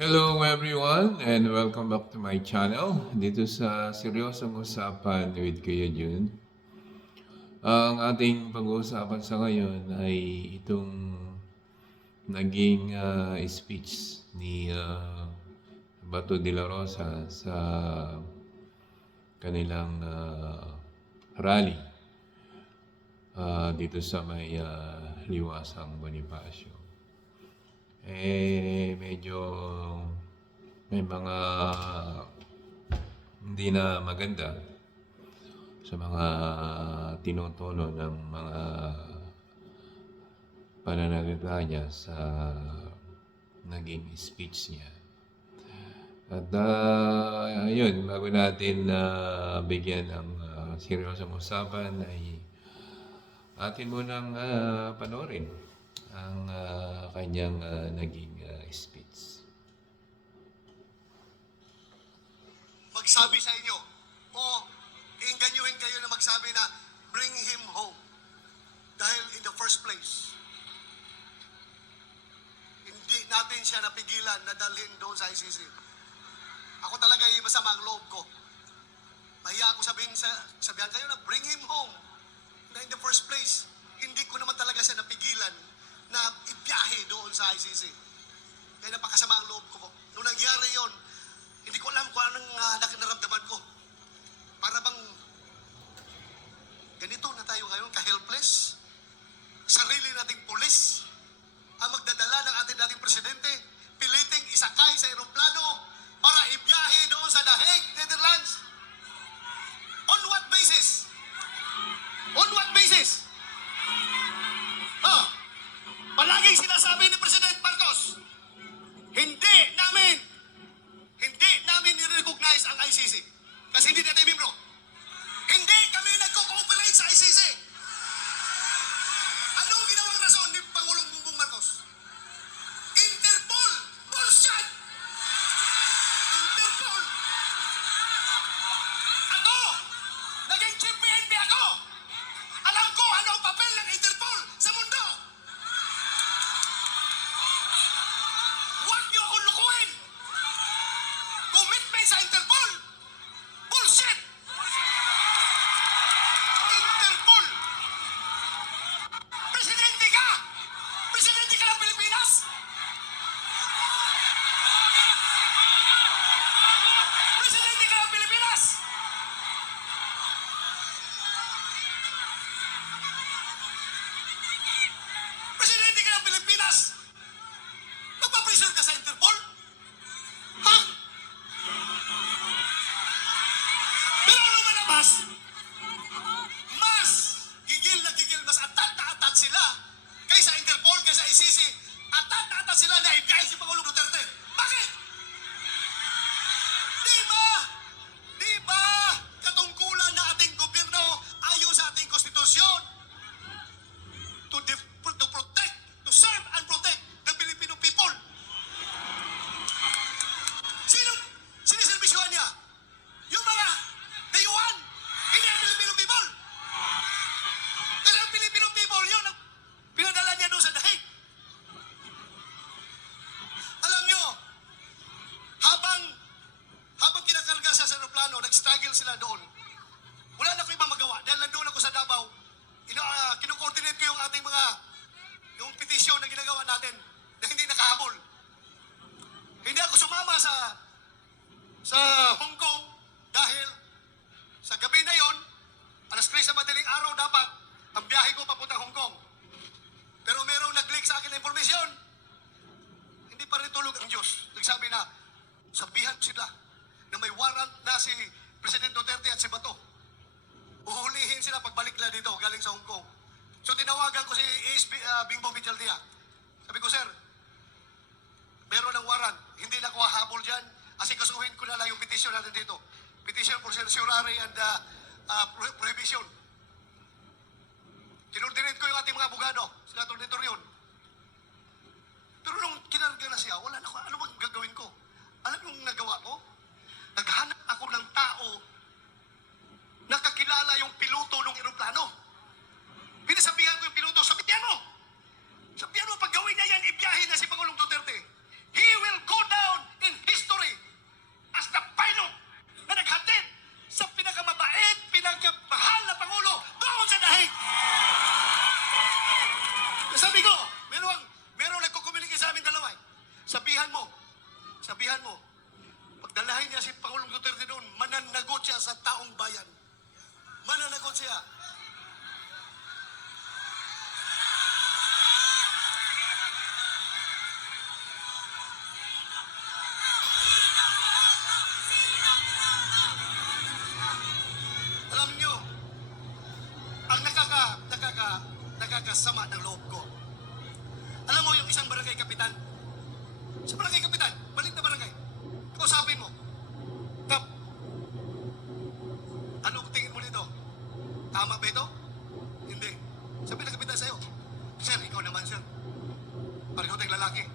Hello everyone and welcome back to my channel. Dito sa Seryosong Usapan with Kuya Jun. Ang ating pag-uusapan sa ngayon ay itong naging speech ni Bato de la Rosa sa kanilang rally dito sa may Liwasang Bonifacio. Medyo may mga hindi na maganda sa mga tinutuno ng mga pananalita niya sa naging speech niya. At yun, bago natin bigyan ng seryosong usapan ay atin munang panoorin ang kanyang naging speech. Magsabi sa inyo o inganyuhin kayo na magsabi na bring him home. Dahil in the first place, hindi natin siya napigilan na dalhin doon sa ICC. Ako talaga ay masama ang loob ko. Mahiya ako sabihan kayo na bring him home. Na in the first place, hindi ko naman talaga siya napigilan na ibiyahe doon sa ICC. Kaya napakasama ang loob ko po. Nung nangyari yon, hindi ko alam kung anong naramdaman ko. Para bang ganito na tayo ngayon, ka-helpless. Sarili nating pulis ang magdadala ng ating dating presidente, piliting isakay sa eroplano para ibiyahe doon sa The Hague, Netherlands. On what basis? On what basis? Palaging sinasabi ni President Marcos, hindi namin ni-recognize ang ICC. Kasi hindi natin membro. Hindi kami nagko-cooperate sa ICC. Anong ginawang rason ni Pangulong Bongbong Marcos? Interpol! Bullshit! Interpol! Ako! Naging chief PNP ako! Alam ko ano ang papel ng Interpol sa mundo! Huwag niyo akong lukuhin! Commitment sa Interpol! Bullshit! Interpol! Presidente ka! Presidente ka ng Pilipinas! Presidente ka ng Pilipinas! Presidente ka ng Pilipinas! Magpapressure ka sa Interpol? Ha? Pero ano malabas? Mas gigil, mas atat na atat sila kaysa Interpol, kaysa ICC. Atat na atat sila na ibigay si Pangulong Duterte. Bakit? Di ba katungkulan na ating gobyerno ayon sa ating konstitusyon to protect, to serve and protect the Filipino people? Siniservisyohan niya? Yung mga dayuhan, hindi ang Filipino people. Kasi ang Filipino people, yun ang pinadala niya doon sa The Hague. Alam niyo, habang kinakarga siya sa aeroplano, nag-struggle sila doon. Wala na ko ibang magawa dahil nandun ako sa Davao. Kino-coordinate ko yung ating yung petisyon na ginagawa natin na hindi nakahabol. Hindi ako sumama sa Hong Kong dahil sa gabi na yon, alas 3 sa madaling araw dapat ang biyahe ko papunta Hong Kong. Pero merong nag-leak sa akin na informasyon. Hindi pa rin tulog ang Diyos. Nagsabi na, sabihan sila na may warrant na si President Duterte at si Bato. Uhulihin sila pagbalik nila dito galing sa Hong Kong. So tinawagan ko si Bingbong Vizcaldea. Sabi ko, sir, meron ng warrant. Hindi na ako hahabol dyan. Asikasuhin ko na lang yung petition natin dito. Petition for certiorari and prohibition. Kinordinate ko yung ating mga abogado. Sila tornitor yun. Pero nung kinarga na siya, wala na ako. Ano bang gagawin ko? Alam yung nagawa ko? Naghanap ako ng tao na kakilala yung piloto ng eroplano. Pinasabihan ko yung piloto, sabihan mo, pag gawin niya yan, ibiyahin na si Pangulong Duterte. He will go down nakakasama ng loob ko. Alam mo yung isang barangay kapitan? Sa barangay kapitan, balik na barangay. Kausapin mo. Kap, anong tingin mo nito? Tama ba ito? Hindi. Sabi ng kapitan sa'yo, sir, ikaw naman, sir. Pareho tayong lalaki.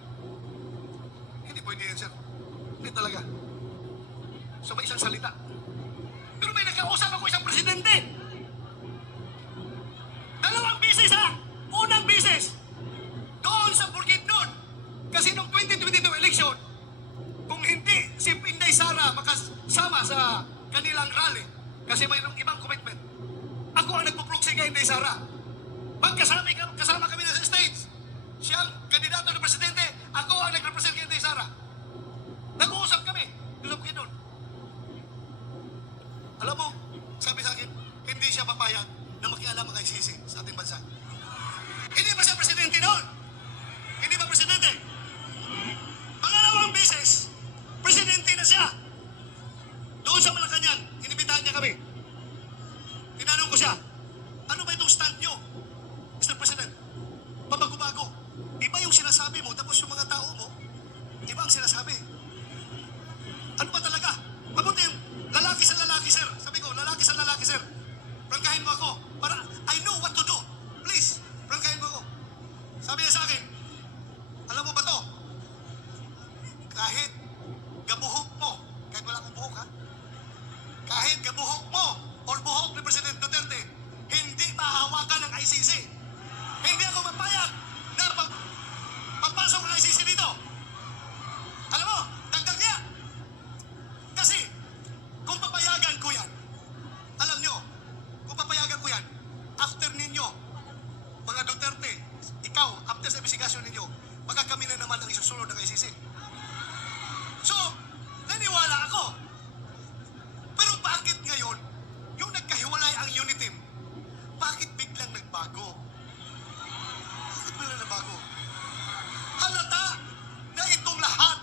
Hindi pwede yan, sir. Hindi talaga. So may isang salita. Pero may nakausap ako isang presidente. Dalawang bisis ha! Unang bisis! Doon sa Bukidnon. Kasi nung 2022 election, kung hindi si Inday Sara makasama sa kanilang rally, kasi mayroong ibang commitment, ako ang nagpo-proxy kay Inday Sara. Kasama kami na sa stage. Siya ang kandidato ng presidente, ako ang nag-represent kay Inday Sara. Nag-uusap kami doon sa Bukidnon. Alam mo, sabi sa akin, hindi siya papayag na makialam ang ICC sa ating bansa. Hindi ba siya presidente noon? Hindi ba presidente? Pangalawang beses, presidente na siya. Doon sa Malacanang, inibitahan niya kami. Tinanong ko siya, ano ba itong stand niyo, Mr. President? Pabago-bago. Iba yung sinasabi mo, tapos yung mga tao mo, iba ang sinasabi. Ano ba talaga? Mabuti yung lalaki sa lalaki, sir. Sabi ko, lalaki sa lalaki, sir. Prangkahin mo ako para I know what to do. Please, prangkahin mo ako. Sabi niya sa akin, alam mo ba to? Kahit gabuhok mo, kahit wala akong buhok ha, kahit gabuhok mo or buhok ni President Duterte, hindi mahahawakan ng ICC. Hindi ako mapayag na papasok ang ICC dito. Alam mo, dagdag niya. Kasi, kung papayagan ko yan, alam nyo, kung papayagan ko yan, after ninyo, mga Duterte, ikaw, after sa investigasyon ninyo, baka kami na naman ang isusunod ng ICC. So, naniwala ako. Pero bakit ngayon, yung nagkahiwalay ang unit team, bakit biglang nagbago? Bakit biglang nagbago? Halata na itong lahat,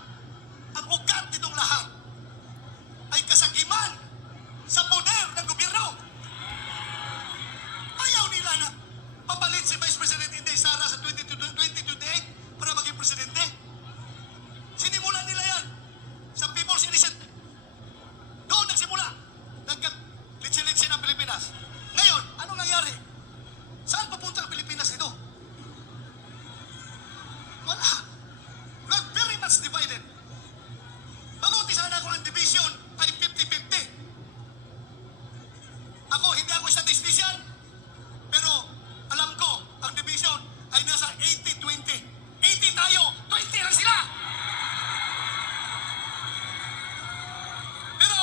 ang ugat nitong lahat, ay kasagiman sa poder ng gobyerno. Ayaw nila na papalit si Vice President Inday Sara sa 2028 para maging presidente. Sinimulan nila yan sa People's Initiative. Doon nagsimula. Nagka-litsi-litsi ng Pilipinas. Ngayon, anong nangyari? Saan papunta ang Pilipinas ito? Wala. We're very much divided. Mabuti sana kung ang division ay 50-50. Ako, hindi ako statistician, pero alam ko, ang division ay nasa 80-20. 80 tayo, 20 lang sila! Pero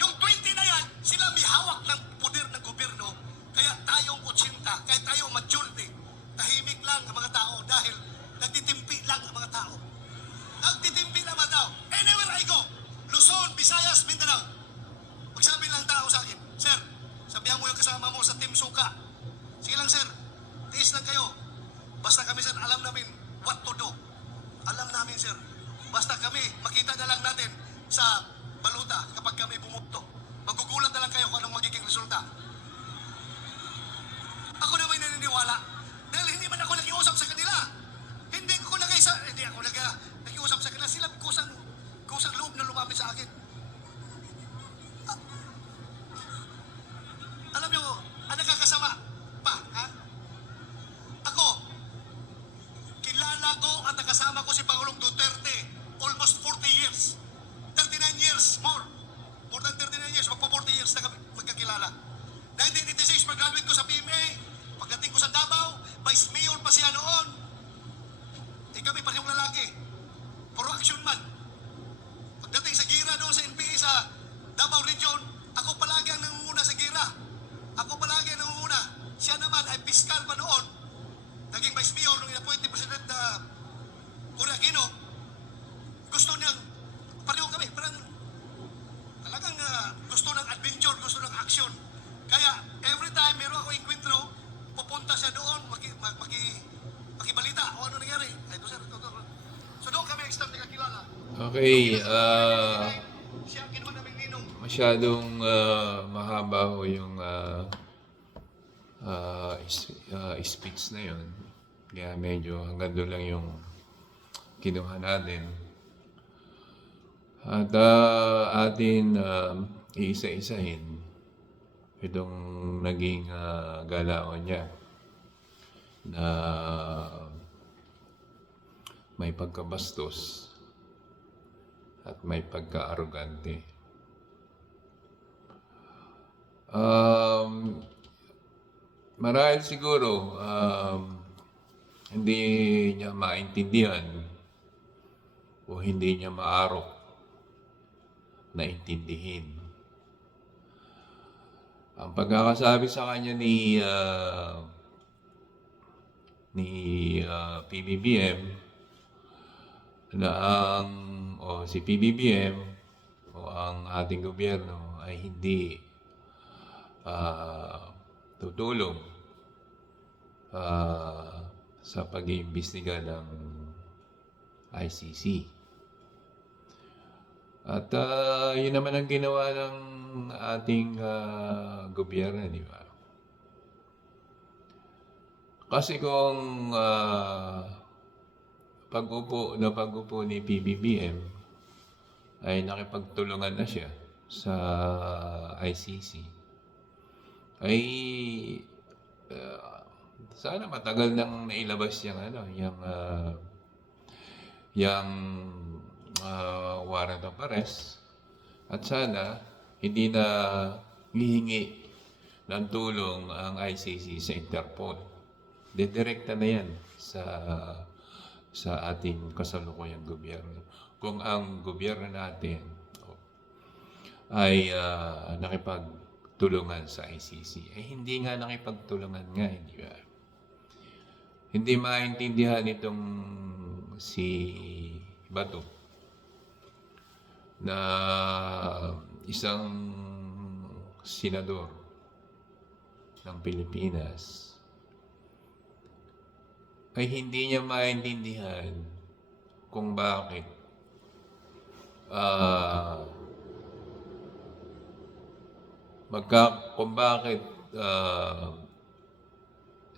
yung 20 na yan, sila may hawak ng poder ng gobyerno, kaya tayong 80, kaya tayong majority, tahimik lang ang mga tao dahil nagtitimpi lang ang mga tao. Nagtitimpi lang ang mga tao. Anywhere I go, Luzon, Visayas, Mindanao. Magsabi lang tao sa akin, sir, sabihan mo yung kasama mo sa Team Suka. Sige lang, sir, tiis lang kayo. Basta kami, sir, alam namin what to do. Alam namin, sir. Basta kami, makita na lang natin sa baluta kapag kami bumuto. Magugulat na lang kayo kung anong magiging resulta. Ako na may naniniwala dahil hindi man ako nakiusap sa kanila. Hindi ako nakiusap sa kanila. Sila kusang loob na lumapit sa akin. Alam nyo, ang nakakasama pa, ha? Ako, kilala ko at nakasama ko si Pangulong Duterte almost 40 years. 39 years, more than 39 years, magpo 40 years na kami magkakilala. 1986, mag-graduate ko sa PMA, pagdating ko sa Davao, Vice Mayor pa siya noon. Kami parehong lalaki, puro action man. Pagdating sa gira doon sa NPA sa Davao Region, ako palagi ang nangunguna sa gira. Ako palagi ang nangunguna. Siya naman ay piskal pa noon. Naging Vice Mayor nung in-appoint ni President Cory Aquino. Gusto niyang, pareho kami, parang talagang gusto ng adventure, gusto ng action. Kaya every time meron ako enkwentro, pupunta siya doon, makibalita o ano nangyari. Ay, ito sir, ito. So doon kami extend nakakilala. Okay, Siya ang ginawa naming ninong. masyadong mahaba ho yung speech na yon. Kaya medyo hanggang doon lang yung kinuha natin. At atin iisa-isahin itong naging galawan niya na may pagkabastos at may pagka-arrogante. Marahil siguro hindi niya maintindihan o hindi niya maarok na intindihin. Ang pagkakasabi sa kanya ni PBBM na si PBBM o ang ating gobyerno ay hindi tutulong sa pag-iimbestiga ng ICC. At yun naman ang ginawa ng ating gobyerno, di ba? Kasi kung pag-upo ni PBBM ay nakipagtulungan na siya sa ICC, ay sana matagal nang nailabas yung warrant of arrest, at sana hindi na hihingi ng tulong ang ICC sa Interpol. Dedirekta na yan sa ating kasalukuyang gobyerno. Kung ang gobyerno natin ay nakipagtulungan sa ICC, ay hindi nga nakipagtulungan nga, hindi ba? Hindi maintindihan itong si Bato na isang senador ng Pilipinas ay hindi niya maintindihan kung bakit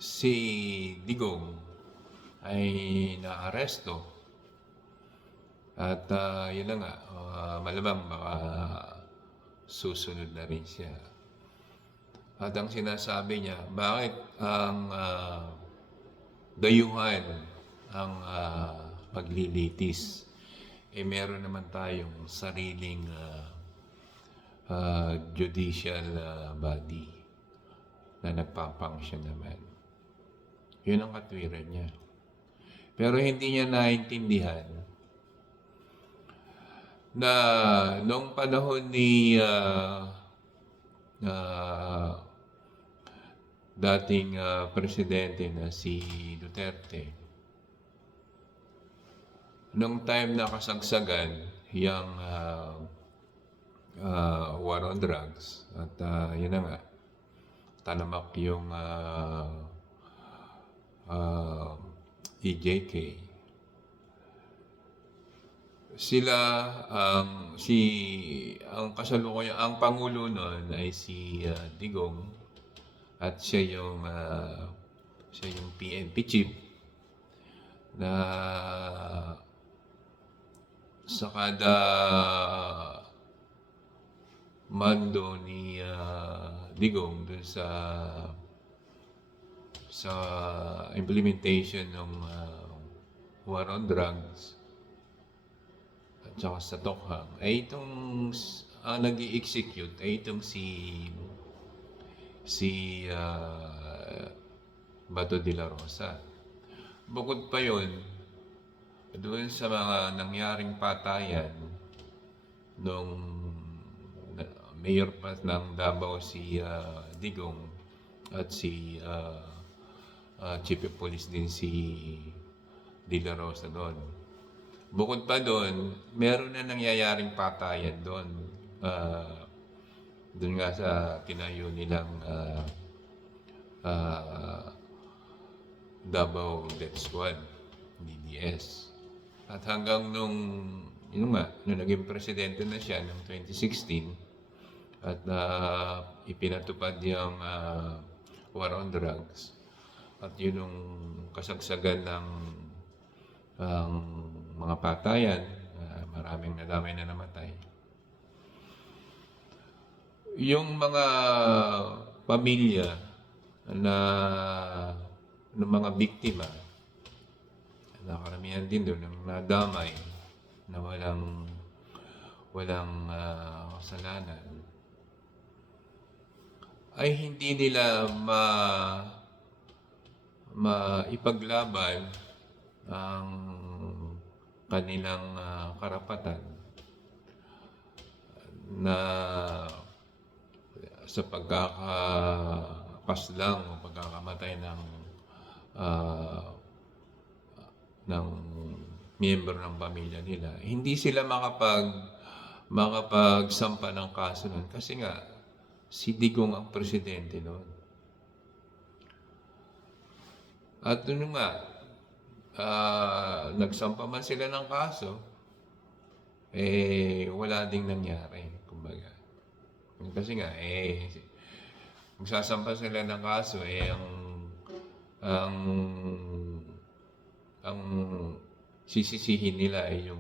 si Digong ay naaresto. At yun na nga, malamang baka susunod na rin siya. At ang sinasabi niya, bakit ang dayuhan ang paglilitis? Meron naman tayong sariling judicial body na nagpapangsyon naman. Yun ang katwiran niya. Pero hindi niya naintindihan na noong panahon ni dating presidente na si Duterte, noong time na kasagsagan yung war on drugs, at yun na nga, tanamak yung EJK. Ang kasalukuyan, ang pangulo noon ay si Digong, at siya yung PNP chief na sa kada mando ni Digong dun sa implementation ng war on drugs at saka sa Tokhang, ay itong nag-i-execute ay itong si Bato de la Rosa. Bukod pa yun, doon sa mga nangyaring patayan nung mayor pa ng Davao si Digong at si Chief of Police din si De La Rosa doon. Bukod pa doon, meron na nangyayaring patayan doon. Doon nga sa tinayo nilang Davao Death Squad, DDS. At hanggang nung naging presidente na siya noong 2016, at ipinatupad yung war on drugs. At yun yung kasagsagan ng ang mga patayan, maraming nadamay na namatay. Yung mga pamilya na ng mga biktima, na karamihan din doon ng nadamay na walang kasalanan, ay hindi nila maipaglaban ang kanilang karapatan na sa pagkakapaslang o pagkakamatay ng miyembro ng pamilya nila. Hindi sila makapagsampa ng kaso nun kasi nga si Digong ang presidente noon. At ano nga, nagsampa man sila ng kaso, wala ding nangyari, kumbaga. Kasi nga, magsasampa sila ng kaso, ang sisisihin nila ay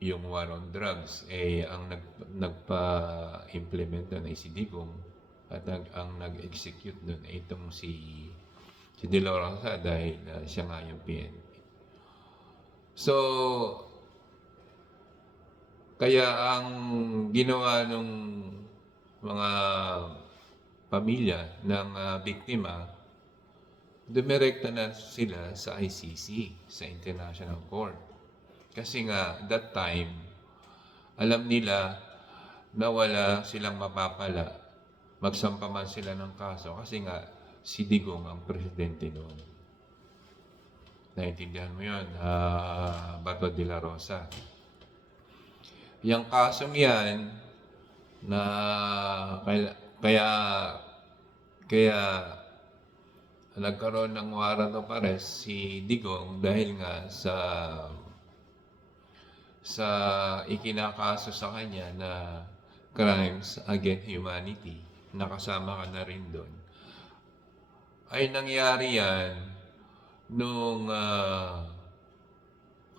yung war on drugs, ang nagpa-implement doon ay si Digong at ang nag-execute doon ay itong si De La Rosa dahil siya nga yung PNP. So, kaya ang ginawa ng mga pamilya ng biktima, dumirekta na sila sa ICC, sa International Court. Kasi nga, that time, alam nila na wala silang mapapala. Magsampa man sila ng kaso kasi nga, si Digong ang presidente noon. Naintindihan mo yun, Bato de la Rosa. Yung kasong yan, na kaya nagkaroon ng warrant of arrest si Digong dahil nga sa ikinakaso sa kanya na crimes against humanity, nakasama ka na rin doon. Ay nangyari yan nung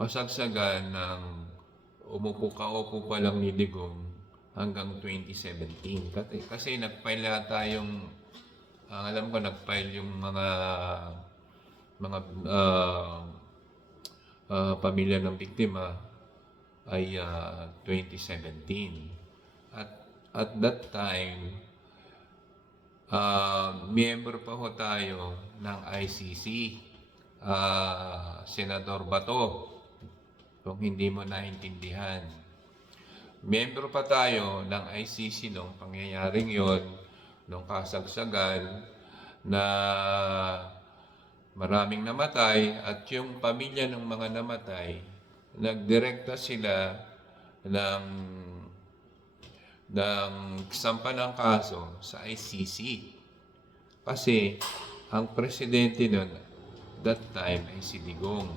kasagsagan ng umupo pa lang ni Digong hanggang 2017. Kasi nag-file yata yung, alam ko nag-file yung mga pamilya ng biktima ay 2017. At that time, miyembro pa ho tayo ng ICC, Senador Bato, kung hindi mo naintindihan. Miyembro pa tayo ng ICC nung pangyayaring yon, nung kasagsagan na maraming namatay at yung pamilya ng mga namatay, nagdirekta sila ng sampa ng kaso sa ICC. Kasi ang presidente nun that time ay si Digong.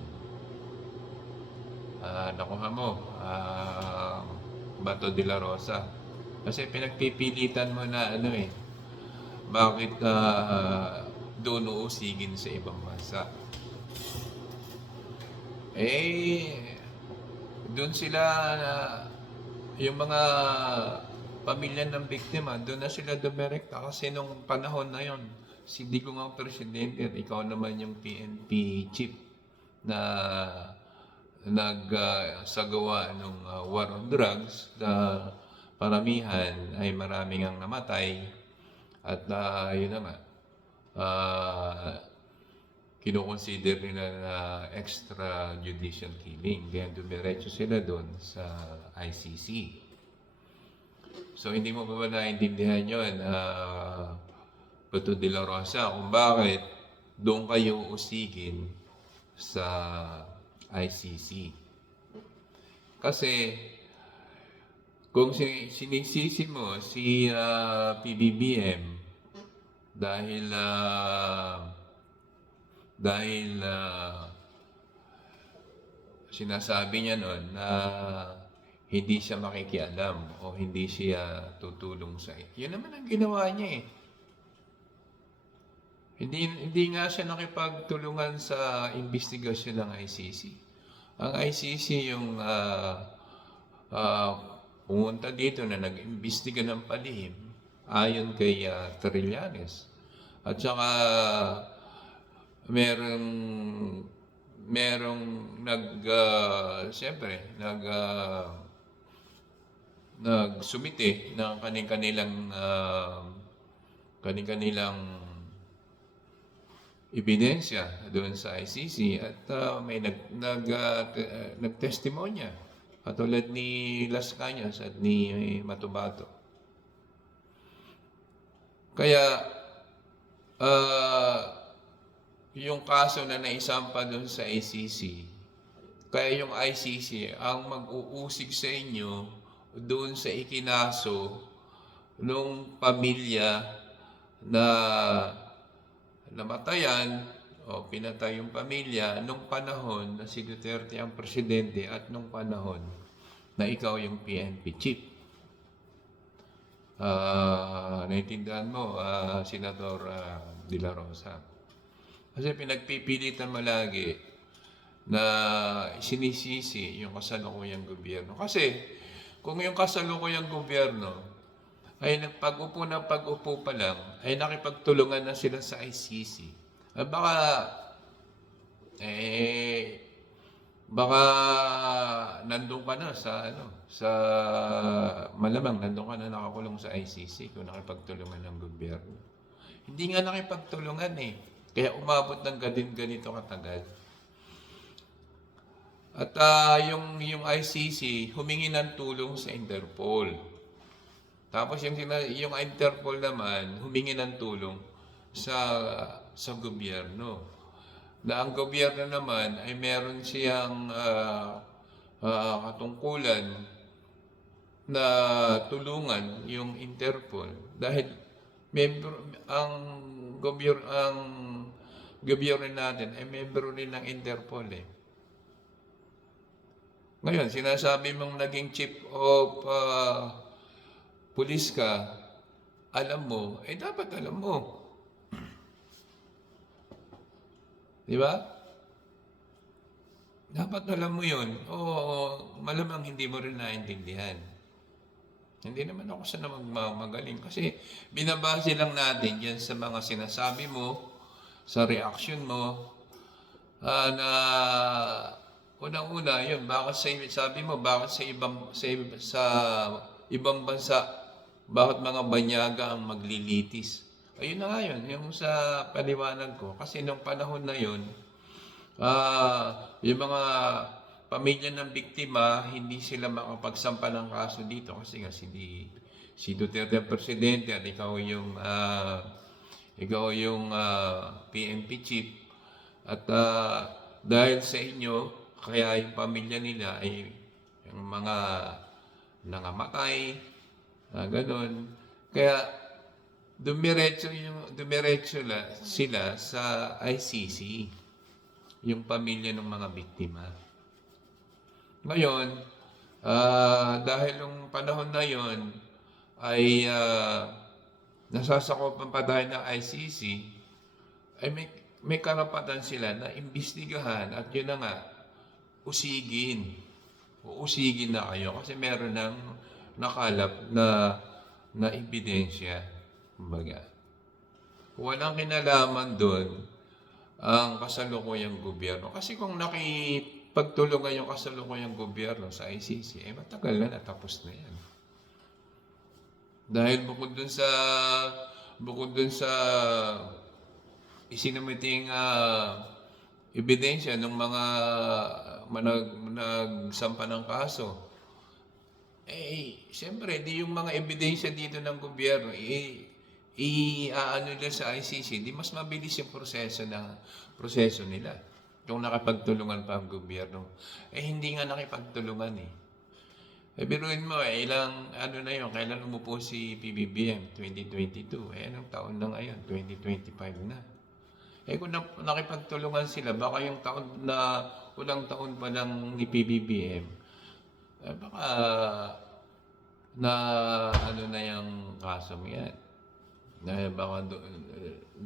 Nakuha mo, Bato de la Rosa. Kasi pinagpipilitan mo na bakit doon uusigin sa ibang bansa. Doon sila, yung mga pamilya ng biktima, doon na sila dumirekta kasi nung panahon na yon, si Digong ang presidente at ikaw naman yung PNP chief na nagsagawa ng war on drugs na paramihan ay maraming ang namatay at yun na nga, kinukonsider nila na extrajudicial killing. Kaya dumiretso sila doon sa ICC. So hindi mo ba naintindihan yun, Bato de la Rosa, kung bakit doon kayo usigin sa ICC? Kasi kung sinisisi mo si PBBM dahil sinasabi niya noon na hindi siya makikialam o hindi siya tutulong sa iyo. Yun naman ang ginawa niya Hindi nga siya nakipagtulungan sa investigasyon ng ICC. Ang ICC yung ah, pumunta dito na nag-imbestiga ng palihim ayon kay Trillanes. At saka merong merong siyempre nagsumite ng kanilang ebidensya doon sa ICC at may nagtestimonya katulad ni Las Cañas at ni Matubato. Kaya yung kaso na naisampa doon sa ICC, kaya yung ICC ang mag-uusig sa inyo doon sa ikinaso nung pamilya na namatayan o pinatay yung pamilya nung panahon na si Duterte ang presidente at nung panahon na ikaw yung PNP chief. Naintindihan mo, Senador De La Rosa. Kasi pinagpipilitan mo lagi na sinisisi yung kasalukuyang gobyerno. Kasi kung yung kasalukuyang gobyerno ay pag-upo pa lang, ay nakipagtulungan na sila sa ICC. Baka nandun ka na malamang nandun ka na nakakulong sa ICC kung nakipagtulungan ng gobyerno. Hindi nga nakipagtulungan kaya umabot ng ganito katagal. At yung ICC humingi ng tulong sa Interpol. Tapos yung Interpol naman humingi ng tulong sa gobyerno. Na ang gobyerno naman ay meron siyang katungkulan na tulungan yung Interpol dahil ang gobyerno natin ay membro rin ng Interpol Ngayon, sinasabi mong naging chief of police ka, alam mo, dapat alam mo. Di ba? Dapat alam mo yun. O malamang hindi mo rin naintindihan. Hindi naman ako sana magmagaling kasi binabase lang natin yan sa mga sinasabi mo, sa reaction mo, na unang-una yun, bakit sabi mo, bakit sa ibang bansa, bakit mga banyaga ang maglilitis? Ayun na nga yun, yung sa paliwanag ko. Kasi nung panahon na yun, yung mga pamilya ng biktima, hindi sila makapagsampa ng kaso dito kasi nga si Duterte ang presidente at ikaw yung PNP chief. At dahil sa inyo, kaya yung pamilya nila ay yung mga nangamatay, ganun. Kaya dumiretso sila sa ICC, yung pamilya ng mga biktima. Ngayon, dahil yung panahon na yon ay nasasakopan pa dahil ng ICC, ay may karapatan sila na imbestigahan at yun na nga, usigin na kayo kasi meron ng nakalap na ebidensya. Kumbaga, walang kinalaman doon ang kasalukuyang gobyerno. Kasi kung nakipagtulungan yung kasalukuyang gobyerno sa ICC, matagal na natapos na yan. Dahil bukod dun sa isinumiting ebidensya ng mga nagsampa ng kaso, siyempre, di yung mga ebidensya dito ng gobyerno, nila sa ICC, di mas mabilis yung proseso nila. Kung nakapagtulungan pa ang gobyerno. Hindi nga nakipagtulungan biruin mo, kailan umupo si PBBM? 2022. Anong taon na ngayon? 2025 na. Kung nakipagtulungan sila, baka yung unang taon pa lang ni PBBM, baka na yung kaso yan. Dahil baka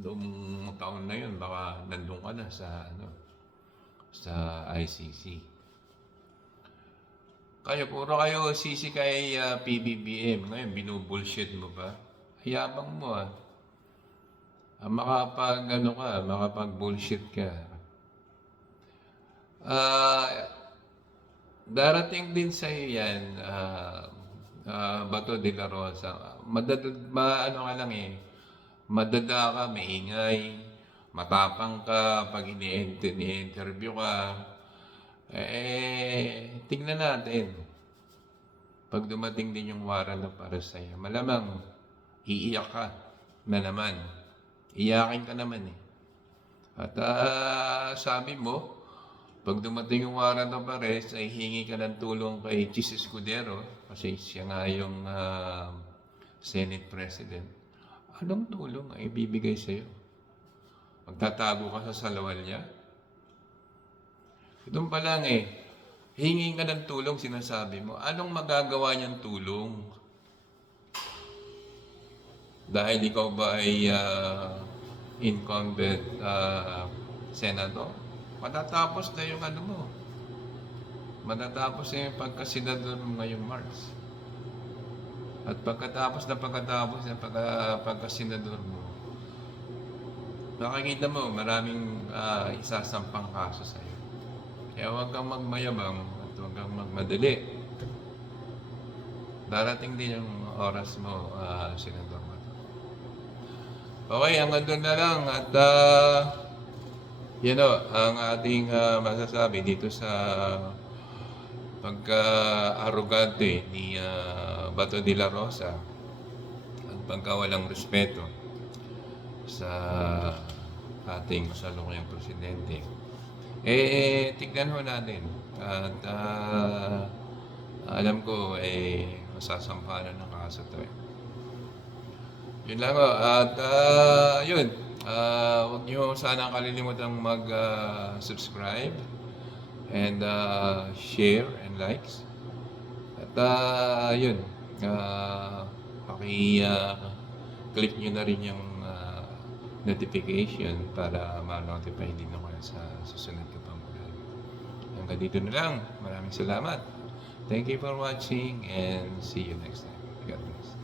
noong taon na yun, baka nandun ka na sa, sa ICC. Puro kayo sisi kay PBBM. Ngayon, binubullshit mo ba? Hayabang mo makapag-bullshit ka. Darating din sa iyo yan, Bato de la Rosa. Ano ka lang madada ka, maingay, matapang ka, pag ini-interview ka. Tingnan natin. Pag dumating din yung warrant na para sa'yo, malamang iiyak ka na naman. Iyakin ka naman At sabi mo, pag dumating yung warrant of arrest, ay hingi ka ng tulong kay Chis Escudero kasi siya nga yung Senate President. Anong tulong ay ibibigay sa'yo? Magtatago ka sa salawal niya? Doon pa lang hingi ka ng tulong, sinasabi mo. Anong magagawa niyang tulong? Dahil ikaw ba ay incumbent senator? Matatapos na yung mo. Matatapos na yung pagka-senador mo ngayong March. At pagkatapos na pagka-senador mo, nakikita mo maraming isasampang kaso sa'yo. Kaya huwag kang magmayabang at huwag kang magmadali. Darating din yung oras mo, Senador Mato. Okay, hanggang doon na lang. At ang ating masasabi dito sa pagka-arrogante ni Bato de la Rosa at pagkawalang respeto sa ating kasalukuyang presidente. Tignan ho natin. At alam ko, masasampanan ng kaso to Yun lang At yun. Huwag nyo sana kalilimutang mag-subscribe and share and likes. At yun. Click nyo na rin yung notification para ma-notify din ako sa susunod ko pang vlog. Hanggang dito na lang. Maraming salamat. Thank you for watching and see you next time. God bless.